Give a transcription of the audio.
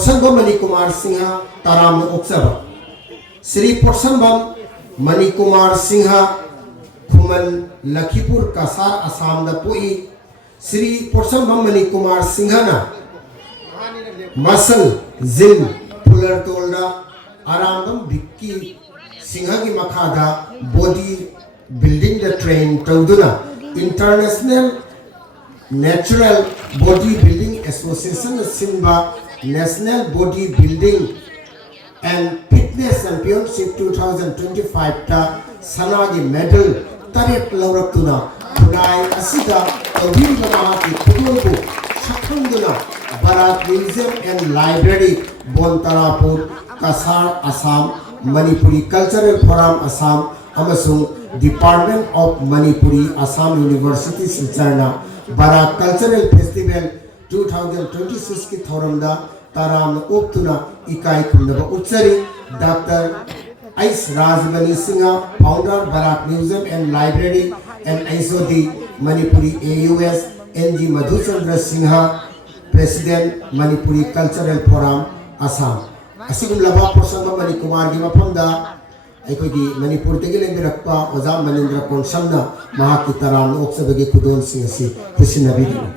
पोर्सनबम मणिकुमार सिंह ताराम ओक्सब श्री पोर्सनबम मणिकुमार सिंह खुमन लखीपुर कासार असम द पोई श्री पोर्सनबम मणिकुमार सिंह ना मसल जिम फुलर तोलदा आरामबम भिक्की सिंह की मखादा बॉडी बिल्डिंग द ट्रेन तौदुना international natural body building association सिंबा national body building and fitness championship 2025 ता सना की मेडल तरेट लौरक्तुना खुनाई असिदा तौहीद महा की खुदों सखंदुना बारात museum and library Bontarapur Cachar Assam Manipuri cultural forum Assam अमसुंग department of Manipuri Assam university सिलचरना बारात कल्चरल फेस्टिवल 2026 की थोरमदा ताराम ओक्तुना इकाई खुंदबा उच्चरी doctor S Rajmani Singh founder बारात museum and library and SOD Manipuri AUS NG Madhuchandra Singh president Manipuri cultural forum Assam असिगुमलबा पोर्सनबम मणिकुमार की मफमदा अखोगी मणिपुर तगी लेंबिरक्पा ओजा मनिंद्र कोनसमना महाकी तराम ओक्सबगी खुदोल सिंह असि खुशिनबिदि